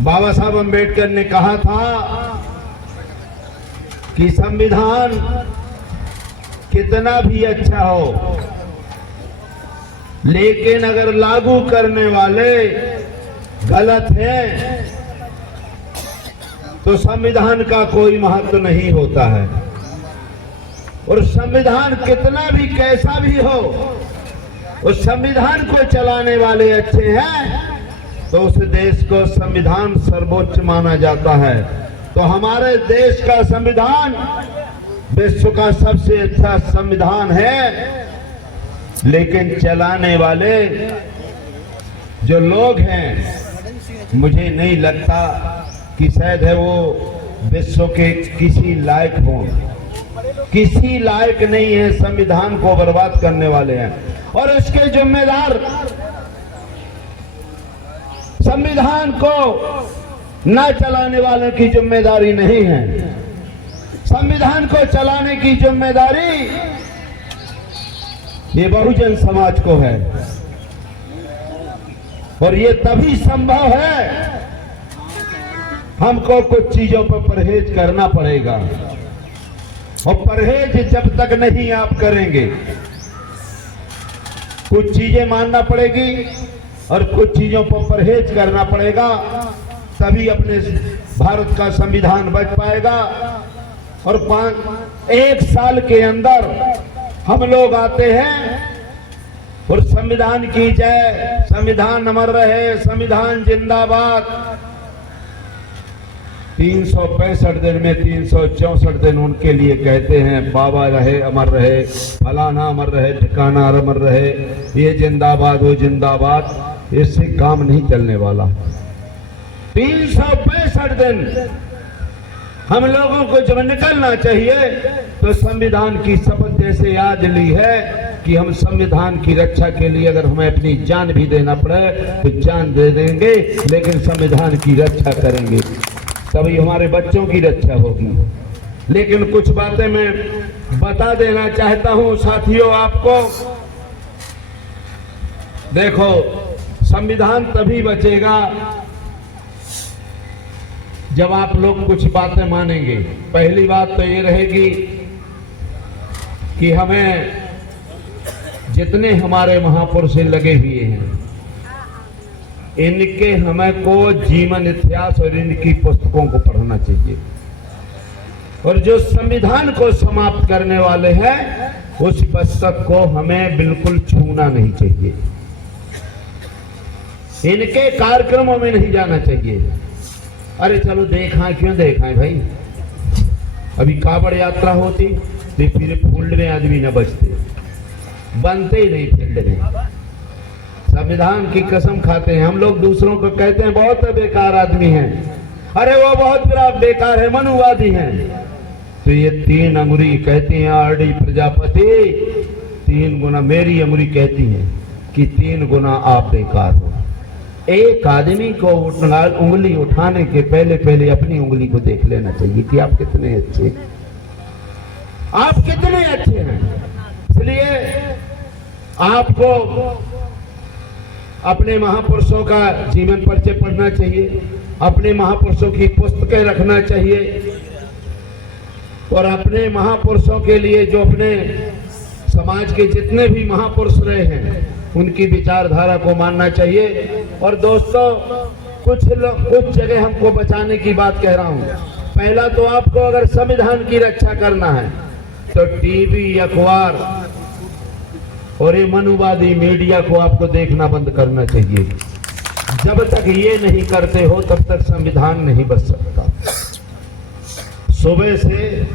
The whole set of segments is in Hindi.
बाबा साहब अम्बेडकर ने कहा था कि संविधान कितना भी अच्छा हो, लेकिन अगर लागू करने वाले गलत हैं तो संविधान का कोई महत्व नहीं होता है। और संविधान कितना भी कैसा भी हो, उस संविधान को चलाने वाले अच्छे हैं तो उस देश को संविधान सर्वोच्च माना जाता है। तो हमारे देश का संविधान विश्व का सबसे अच्छा संविधान है, लेकिन चलाने वाले जो लोग हैं मुझे नहीं लगता कि शायद है वो विश्व के किसी लायक हों। किसी लायक नहीं है, संविधान को बर्बाद करने वाले हैं। और इसके जिम्मेदार संविधान को न चलाने वालों की जिम्मेदारी नहीं है, संविधान को चलाने की जिम्मेदारी ये बहुजन समाज को है। और ये तभी संभव है, हमको कुछ चीजों पर परहेज करना पड़ेगा। और परहेज जब तक नहीं आप करेंगे, कुछ चीजें मानना पड़ेगी और कुछ चीजों पर परहेज करना पड़ेगा, तभी अपने भारत का संविधान बच पाएगा। और 1 साल के अंदर हम लोग आते हैं और संविधान की जय, संविधान अमर रहे, संविधान जिंदाबाद। 365 दिन में 364 दिन उनके लिए कहते हैं बाबा रहे, अमर रहे, फलाना अमर रहे, ठिकाना अमर रहे, ये जिंदाबाद वो जिंदाबाद। इससे काम नहीं चलने वाला। 365 दिन हम लोगों को जब निकलना चाहिए तो संविधान की शपथ जैसे याद ली है कि हम संविधान की रक्षा के लिए अगर हमें अपनी जान भी देना पड़े तो जान दे देंगे, लेकिन संविधान की रक्षा करेंगे, तभी हमारे बच्चों की रक्षा होगी। लेकिन कुछ बातें मैं बता देना चाहता हूं साथियों आपको। देखो, संविधान तभी बचेगा जब आप लोग कुछ बातें मानेंगे। पहली बात तो ये रहेगी कि हमें जितने हमारे महापुरुष लगे हुए हैं इनके हमें को जीवन इतिहास और इनकी पुस्तकों को पढ़ना चाहिए। और जो संविधान को समाप्त करने वाले हैं उस पुस्तक को हमें बिल्कुल छूना नहीं चाहिए, इनके कार्यक्रमों में नहीं जाना चाहिए। अरे चलो देखा क्यों देखा है भाई, अभी कावड़ यात्रा होती तो फिर फील्ड में आदमी न बचते, बनते ही नहीं फील्ड में। संविधान की कसम खाते हैं हम लोग, दूसरों को कहते हैं बहुत बेकार आदमी हैं, अरे वो बहुत बड़ा बेकार है, मनुवादी हैं। तो ये 3 अंगुरी कहती हैं आरडी प्रजापति, 3 गुना मेरी अंगुरी कहती है कि 3 गुना आप बेकार हो। एक आदमी को उंगली उठाने के पहले अपनी उंगली को देख लेना चाहिए कि आप कितने अच्छे, आप कितने अच्छे हैं। इसलिए आपको अपने महापुरुषों का जीवन परिचय पढ़ना चाहिए, अपने महापुरुषों की पुस्तकें रखना चाहिए और अपने महापुरुषों के लिए जो अपने समाज के जितने भी महापुरुष रहे हैं उनकी विचारधारा को मानना चाहिए। और दोस्तों, कुछ जगह हमको बचाने की बात कह रहा हूं। पहला तो आपको अगर संविधान की रक्षा करना है तो टीवी, अखबार और ये मनुवादी मीडिया को आपको देखना बंद करना चाहिए। जब तक ये नहीं करते हो तब तक संविधान नहीं बच सकता। सुबह से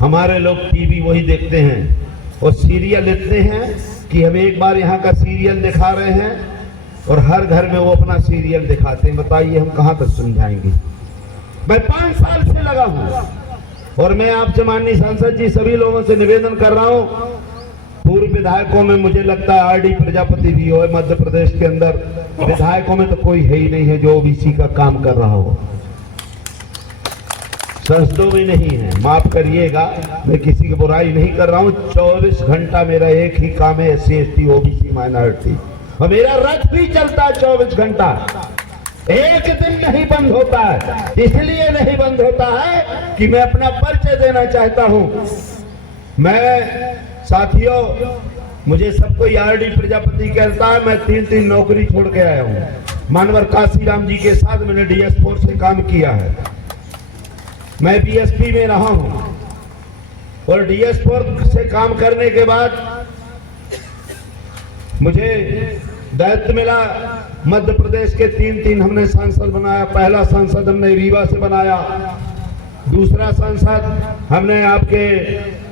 हमारे लोग टीवी वही देखते हैं और सीरियल इतने हैं कि हम एक बार यहाँ का सीरियल दिखा रहे हैं और हर घर में वो अपना सीरियल दिखाते हैं। बताइए हम कहाँ तक समझाएंगे। मैं 5 साल से लगा हूँ और मैं आपसे माननीय सांसद जी सभी लोगों से निवेदन कर रहा हूँ, पूर्व विधायकों में मुझे लगता है आरडी प्रजापति भी हो, मध्य प्रदेश के अंदर विधायकों में तो कोई है ही नहीं है जो ओबीसी का काम कर रहा हो। संसदों में नहीं है, माफ करिएगा, मैं किसी की बुराई नहीं कर रहा हूँ। 24 घंटा मेरा एक ही काम है, SC ST OBC माइनॉरिटी, और मेरा रथ भी चलता है 24 घंटा। एक दिन नहीं बंद होता है। इसलिए नहीं बंद होता है कि मैं अपना परिचय देना चाहता हूं। मैं साथियों, मुझे सबको आरडी प्रजापति कहता है। मैं 3 नौकरी छोड़ के आया हूं। मानवर काशीराम जी के साथ मैंने डीएस फोर्स से काम किया है। मैं बीएसपी में रहा हूं और डीएस फोर्स से काम करने के बाद मुझे दायित्व मिला। मध्य प्रदेश के 3 हमने सांसद बनाया। पहला सांसद हमने रीवा से बनाया, दूसरा सांसद हमने आपके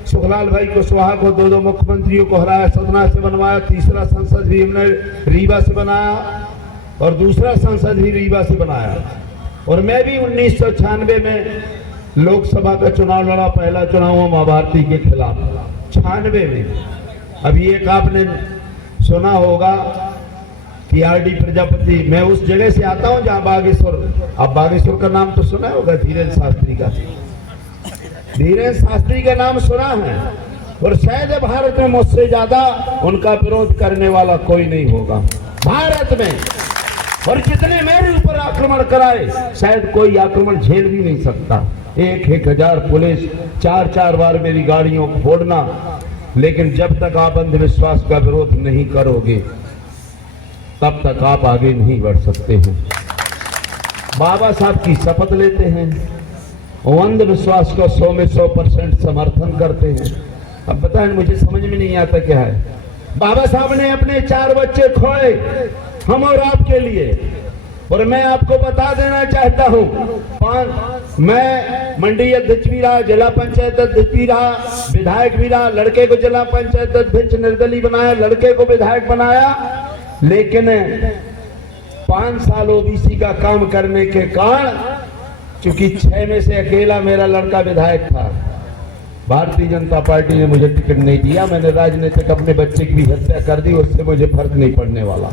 सुखलाल भाई कुशवाहा को 2 मुख्यमंत्रियों को हराया, सतना से बनवाया। तीसरा सांसद भी हमने रीवा से बनाया और दूसरा सांसद भी रीवा से बनाया। और मैं भी 1996 में लोकसभा का चुनाव लड़ा। पहला चुनाव मां भारती के खिलाफ 96 में। अभी एक आपने सुना होगा कि आरडी प्रजापति, मैं उस जगह से आता हूं जहां बागेश्वर, अब बागेश्वर का नाम तो सुना होगा, धीरेन्द्र शास्त्री का। धीरेन्द्र शास्त्री का नाम सुना है और शायद भारत में मुझसे ज्यादा उनका विरोध करने वाला कोई नहीं होगा भारत में। और जितने मेरे ऊपर आक्रमण कराए, शायद कोई आक्रमण झेल भी नहीं सकता। 1,000 पुलिस, 4 बार मेरी गाड़ियों को फोड़ना, लेकिन जब तक आप अंधविश्वास का विरोध नहीं करोगे तब तक आप आगे नहीं बढ़ सकते हैं। बाबा साहब की शपथ लेते हैं, अंधविश्वास को 100 में 100% समर्थन करते हैं। अब बताएं, मुझे समझ में नहीं आता क्या है। बाबा साहब ने अपने 4 बच्चे खोए हम और आपके लिए। और मैं आपको बता देना चाहता हूं, मैं मंडी अध्यक्ष भी रहा, जिला पंचायत अध्यक्ष भी रहा, विधायक भी रहा। लड़के को जिला पंचायत अध्यक्ष निर्दलीय बनाया, लड़के को विधायक बनाया। लेकिन 5 साल ओबीसी का काम करने के कारण, चूंकि 6 में से अकेला मेरा लड़का विधायक था, भारतीय जनता पार्टी ने मुझे टिकट नहीं दिया। मैंने राजनीतिक अपने बच्चे की भी हत्या कर दी, उससे मुझे फर्क नहीं पड़ने वाला।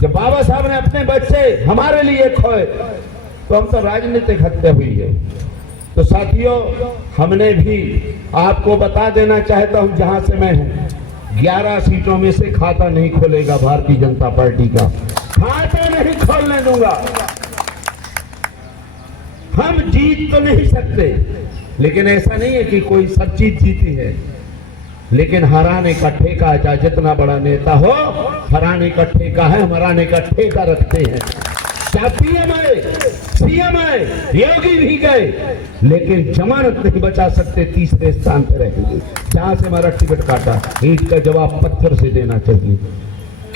जब बाबा साहब ने अपने बच्चे हमारे लिए खोए तो हम तो राजनीतिक हत्या हुई है। तो साथियों, हमने भी आपको बता देना चाहता हूं, जहां से मैं हूं 11 सीटों में से खाता नहीं खोलेगा भारतीय जनता पार्टी का। खाता नहीं खोलने दूंगा। हम जीत तो नहीं सकते, लेकिन ऐसा नहीं है कि कोई सब चीज जीती है, लेकिन हराने का ठेका, चाहे जितना बड़ा नेता हो, हराने का ठेका है। हम हराने का ठेका रखते हैं। चाहे पीएम आए, सीएम आए, योगी भी गए, लेकिन जमानत नहीं बचा सकते। तीसरे स्थान पर रहेंगे। जहां से हमारा टिकट काटा, ईंट का जवाब पत्थर से देना चाहिए।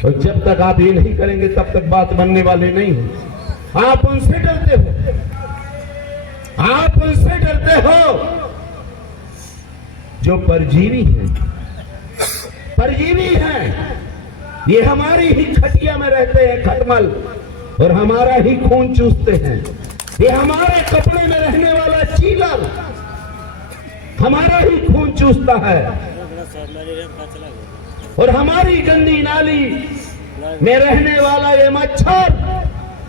और जब तक आप ये नहीं करेंगे तब तक बात बनने वाली नहीं है। आप उनसे डरते हो, आप उनसे डरते हो जो परजीवी हैं। परजीवी हैं, ये हमारी ही खटिया में रहते हैं खटमल, और हमारा ही खून चूसते हैं। ये हमारे कपड़े में रहने वाला चीलर हमारा ही खून चूसता है, और हमारी गंदी नाली में रहने वाला ये मच्छर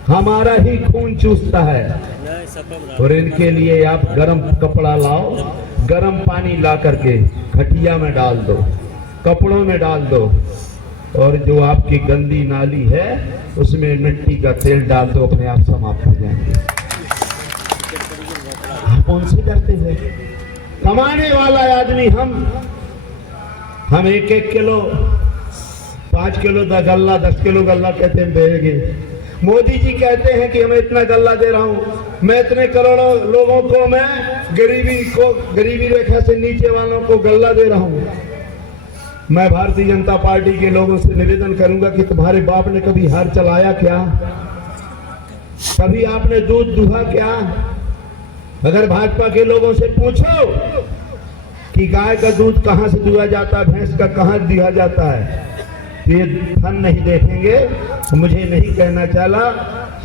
हमारा ही खून चूसता है। और इनके लिए आप गर्म कपड़ा लाओ, गर्म पानी ला करके खटिया में डाल दो, कपड़ों में डाल दो, और जो आपकी गंदी नाली है उसमें मिट्टी का तेल डाल दो, अपने आप समाप्त हो जाएंगे। आप उनसे डरते हैं। कमाने वाला आदमी हम 1-1 किलो, 5 किलो गल्ला, 10 किलो गल्ला कहते हैं देंगे। मोदी जी कहते हैं कि मैं इतना गल्ला दे रहा हूं, मैं इतने करोड़ों लोगों को, मैं गरीबी रेखा से नीचे वालों को गल्ला दे रहा हूं। मैं भारतीय जनता पार्टी के लोगों से निवेदन करूंगा कि तुम्हारे बाप ने कभी हर चलाया क्या? कभी आपने दूध दुहा क्या? अगर भाजपा के लोगों से पूछो कि गाय का दूध कहां से दुहा जाता है, भैंस का कहां दुहा जाता है, तो ये फन नहीं देखेंगे। मुझे नहीं कहना चला,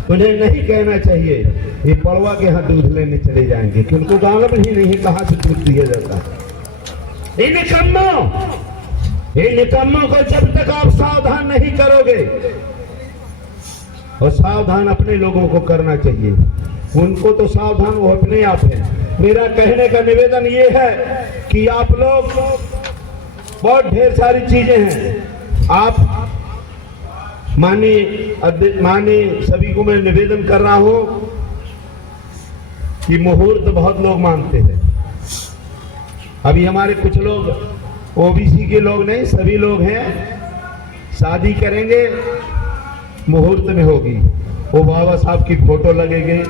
उन्हें नहीं कहना चाहिए। ये पड़वा के यहाँ दूध लेने चले जाएंगे कि उनको गाँव में ही नहीं है कहां से दूध दिया जाता है। इन निकम्मों को जब तक आप सावधान नहीं करोगे, और सावधान अपने लोगों को करना चाहिए, उनको तो सावधान वो अपने आप है। मेरा कहने का निवेदन ये है कि आप लोग, बहुत ढेर सारी चीजें हैं, आप माननीय सभी को मैं निवेदन कर रहा हूं कि मुहूर्त बहुत लोग मानते हैं। अभी हमारे कुछ लोग ओबीसी के लोग नहीं, सभी लोग हैं, शादी करेंगे मुहूर्त में होगी, वो बाबा साहब की फोटो लगेगी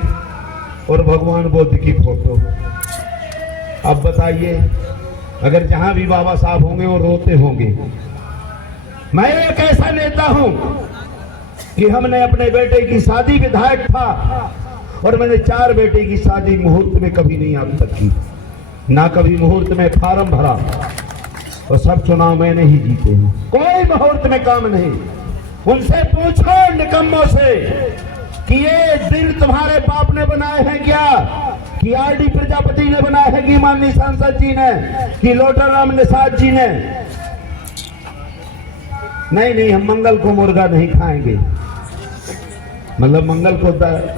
और भगवान बुद्ध की फोटो। अब बताइए, अगर जहां भी बाबा साहब होंगे वो रोते होंगे। मैं एक ऐसा नेता हूं कि हमने अपने बेटे की शादी, विधायक था और मैंने 4 बेटे की शादी मुहूर्त में कभी नहीं आज तक की, ना कभी मुहूर्त में फार्म भरा, और सब चुनाव मैंने ही जीते हैं। कोई मुहूर्त में काम नहीं। उनसे पूछो निकम्मों से कि ये दिन तुम्हारे बाप ने बनाए हैं क्या, कि आरडी प्रजापति ने बनाए हैं, कि माननीय सांसद जी ने, कि लोटाराम निषाद जी ने? नहीं, हम मंगल को मुर्गा नहीं खाएंगे। मतलब मंगल को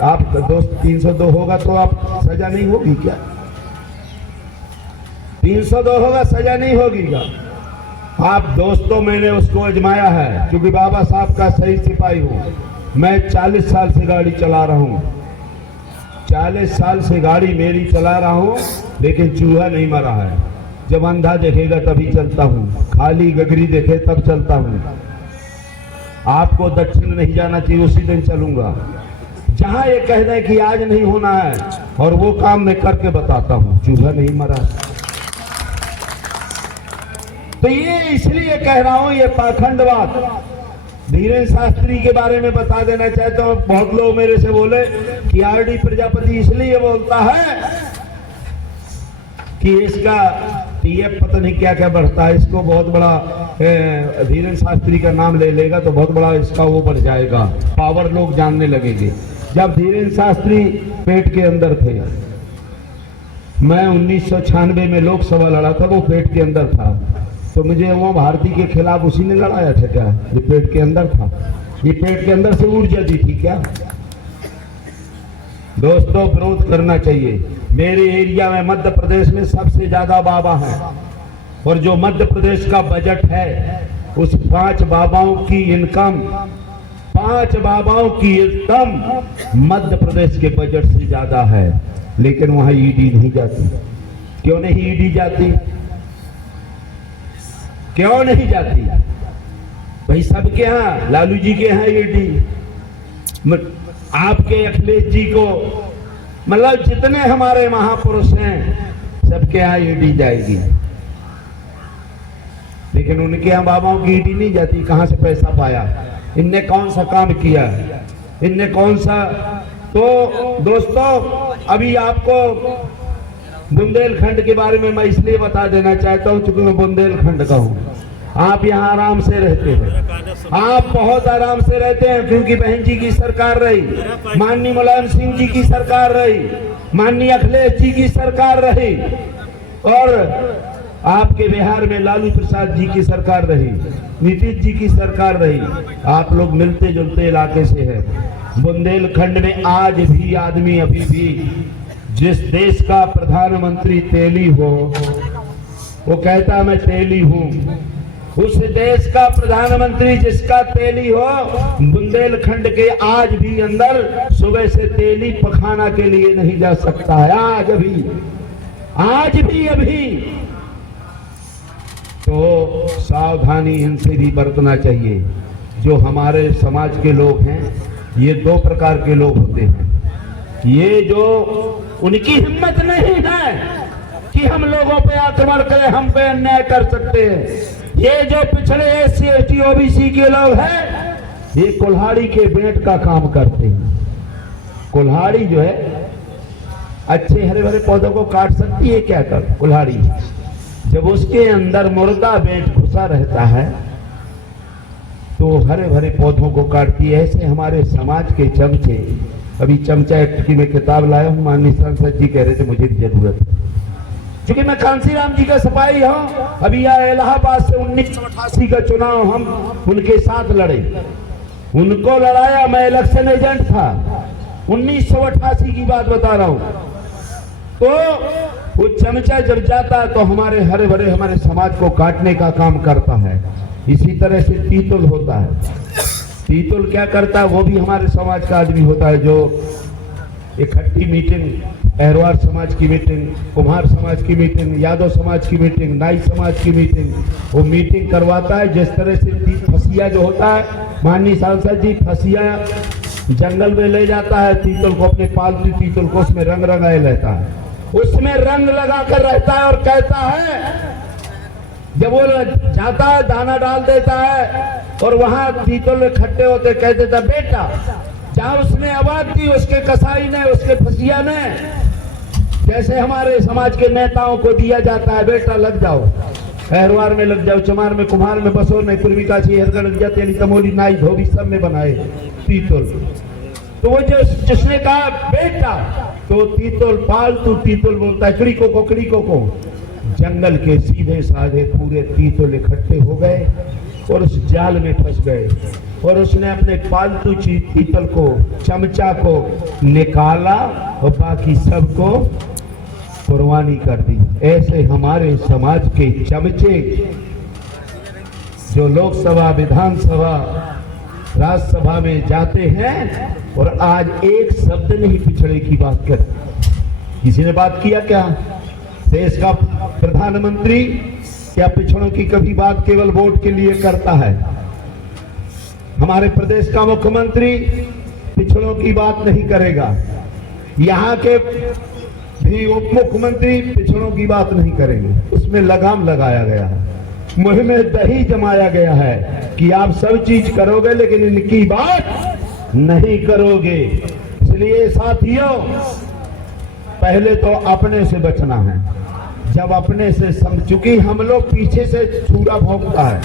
आप दोस्त 302 होगा तो आप सजा नहीं होगी क्या? 302 होगा, सजा नहीं होगी क्या? आप दोस्तों, मैंने उसको आजमाया है, क्योंकि बाबा साहब का सही सिपाही हूं। मैं 40 साल से गाड़ी चला रहा हूं, 40 साल से गाड़ी मेरी चला रहा हूं, लेकिन चूहा नहीं मरा है। जब अंधा देखेगा तभी चलता हूं, खाली गगरी देखे तब चलता हूं। आपको दक्षिण नहीं जाना चाहिए, उसी दिन चलूंगा। जहां ये कह दें कि आज नहीं होना है, और वो काम मैं करके बताता हूं, चूहा नहीं मरा। तो ये इसलिए कह रहा हूं, ये पाखंडवाद। धीरेन्द्र शास्त्री के बारे में बता देना चाहता हूं। बहुत लोग मेरे से बोले कि आरडी प्रजापति इसलिए बोलता है कि इसका टीएफ पता नहीं क्या क्या बढ़ता है, इसको बहुत बड़ा धीरेन्द्र शास्त्री का नाम ले लेगा तो बहुत बड़ा इसका वो बढ़ जाएगा, पावर लोग जानने लगेंगे। जब धीरेन्द्र शास्त्री पेट के अंदर थे, मैं 1996 में लोकसभा लड़ा था, वो पेट के अंदर था, तो मुझे उमा भारती के खिलाफ उसी ने लड़ाया था क्या? ये पेट के अंदर था, ये पेट के अंदर से ऊर्जा दी थी क्या? दोस्तों, विरोध करना चाहिए। मेरे एरिया में मध्य प्रदेश में सबसे ज्यादा बाबा हैं, और जो मध्य प्रदेश का बजट है उस 5 बाबाओं की इनकम, 5 बाबाओं की इनकम मध्य प्रदेश के बजट से ज्यादा है, लेकिन वहां ईडी नहीं जाती। क्यों नहीं ईडी जाती? क्यों नहीं जाती? भाई सबके यहाँ, लालू जी के यहाँ ईडी, आपके अखिलेश जी को, मतलब जितने हमारे महापुरुष हैं सबके यहाँ ईडी जाएगी, लेकिन उनके यहाँ बाबाओं की ईडी नहीं जाती। कहां से पैसा पाया? इनने कौन सा काम किया? इनने कौन सा? तो दोस्तों, अभी आपको बुंदेलखंड के बारे में मैं इसलिए बता देना चाहता हूं क्योंकि मैं बुंदेलखंड का हूं। आप यहाँ आराम से रहते हैं, आप बहुत आराम से रहते हैं, क्योंकि बहन जी की सरकार रही, माननीय मुलायम सिंह जी की सरकार रही, माननीय अखिलेश जी की सरकार रही, और आपके बिहार में लालू प्रसाद जी की सरकार रही, नीतीश जी की सरकार रही। आप लोग मिलते जुलते इलाके से हैं। बुंदेलखंड में आज भी आदमी, अभी भी जिस देश का प्रधानमंत्री तेली हो, वो कहता मैं तेली हूं। उस देश का प्रधानमंत्री जिसका तेली हो, बुंदेलखंड के आज भी अंदर सुबह से तेली पखाना के लिए नहीं जा सकता है। आज भी अभी तो सावधानी इनसे भी बरतना चाहिए। जो हमारे समाज के लोग हैं, ये 2 प्रकार के लोग होते हैं। ये जो उनकी हिम्मत नहीं है कि हम लोगों पे आक्रमण करें, हम पे अन्याय कर सकते हैं। ये जो पिछड़े SC ST OBC के लोग हैं, ये कुल्हाड़ी के बेंट का काम करते हैं। कुल्हाड़ी जो है, अच्छे हरे भरे पौधों को काट सकती है क्या? कर कुल्हाड़ी, जब उसके अंदर मुर्दा बेंट घुसा रहता है तो हरे भरे पौधों को काटती है। ऐसे हमारे समाज के चमचे, अभी चमचा एक्ट की मैं किताब लाया हूं, माननीय सांसद जी कह रहे थे मुझे जरूरत है, क्योंकि मैं कांसीराम जी का सिपाही हूं। अभी यहाँ इलाहाबाद से 1988 का चुनाव हम उनके साथ लड़े, उनको लड़ाया, मैं इलेक्शन एजेंट था। 1988 की बात बता रहा हूं। तो वो चमचा जब जाता तो हमारे हरे भरे हमारे समाज को काटने का काम करता है। इसी तरह से तीतुल होता है, तीतुल क्या करता है, वो भी हमारे समाज का आदमी होता है, जो इकट्ठी मीटिंग, अहरवार समाज की मीटिंग, कुम्हार समाज की मीटिंग, यादव समाज की मीटिंग, नाई समाज की मीटिंग, वो मीटिंग करवाता है। जिस तरह से फसिया जो होता है, माननीय सांसद जी, फसिया जंगल में ले जाता है तीतुल को, अपने पालतू तीतुल को, उसमें रंग रंगाए रहता है, उसमें रंग लगा कर रहता है और कहता है, जब वो जाता है दाना डाल देता है और वहां तीतुल इकट्ठे होते, कह देता बेटा, जहां उसने आवाज दी, उसके कसाई ने, उसके फसिया ने, जैसे हमारे समाज के नेताओं को दिया जाता है, बेटा लग जाओ, अहरवार में लग जाओ, चमार में, कुम्हार में, बसोर में, पूर्वी काशी, हरगढ़, तेली, तमोली, नाई, धोबी, सब में बनाए तीतुल। तो वो जो जिसने कहा बेटा, तो तीतुल, पालतू तीतुल बोलता है कड़ी को। जंगल के सीधे साधे पूरे तीतुल इकट्ठे हो गए और उस जाल में फंस गए, और उसने अपने पालतू तीतुल को, चमचा को निकाला और बाकी सबको कुर्बानी कर दी। ऐसे हमारे समाज के चमचे जो लोकसभा, विधानसभा, राज्यसभा में जाते हैं और आज एक शब्द नहीं पिछड़े की बात करते। किसी ने बात किया क्या? देश का प्रधानमंत्री क्या पिछड़ों की कभी बात केवल वोट के लिए करता है? हमारे प्रदेश का मुख्यमंत्री पिछड़ों की बात नहीं करेगा, यहाँ के भी उप मुख्यमंत्री पिछड़ों की बात नहीं करेंगे। उसमें लगाम लगाया गया है, मुंह में दही जमाया गया है कि आप सब चीज करोगे लेकिन इनकी बात नहीं करोगे। इसलिए साथियों, पहले तो अपने से बचना है। जब अपने से चूंकि हम लोग पीछे से छुरा भोंकता है,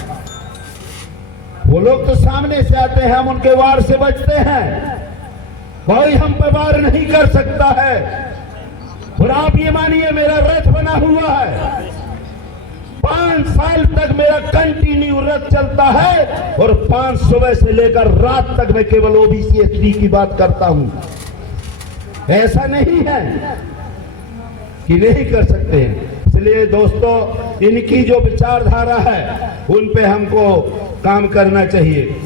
वो लोग तो सामने से आते हैं, हम उनके वार से बचते हैं, कोई हम पे वार नहीं कर सकता है। और आप ये मानिए, मेरा रथ बना हुआ है, 5 साल तक मेरा कंटिन्यू रथ चलता है और 5 सुबह से लेकर रात तक मैं केवल ओबीसी एसटी की बात करता हूं। ऐसा नहीं है कि नहीं कर सकते हैं। इसलिए दोस्तों, इनकी जो विचारधारा है उन पे हमको काम करना चाहिए।